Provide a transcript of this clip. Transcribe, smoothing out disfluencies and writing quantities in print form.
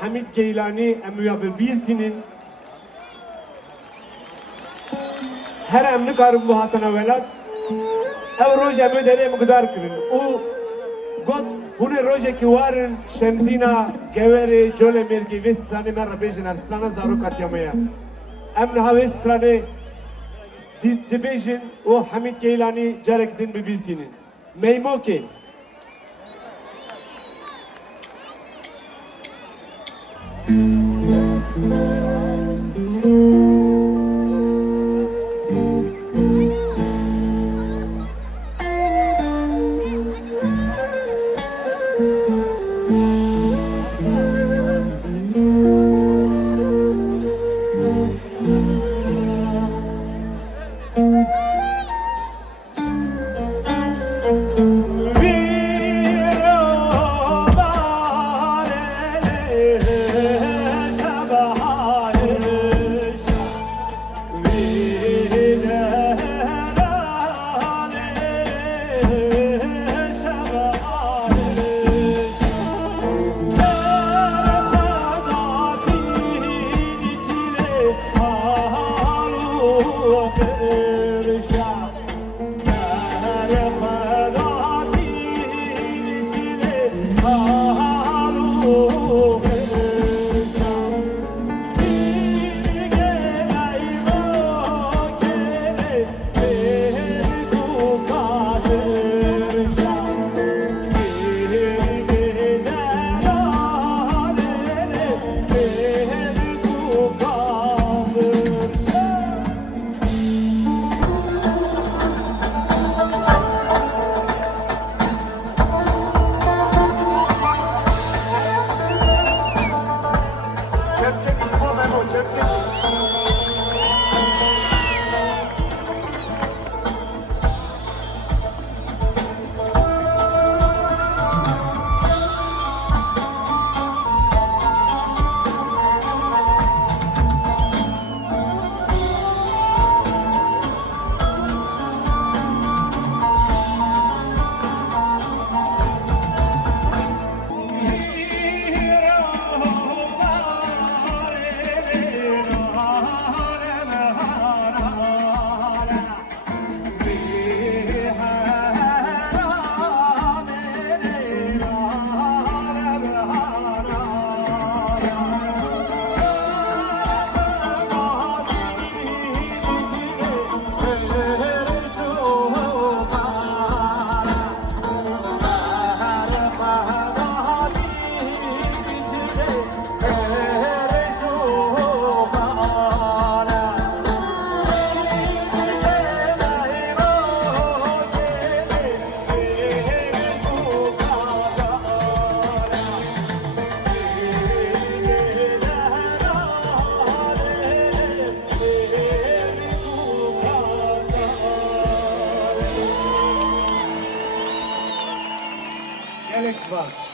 Hamid Geylani emüya birbirinin her emni karım bu hatana velat ev roja müdere mıgdar kırın o got hune roja ki varın şemzina geveri jole merki ve strane merra bejin strana zaru katyamaya emni have strane dibejin o Hamid Geylani careketin birbirinin meymoke Alex Vaz.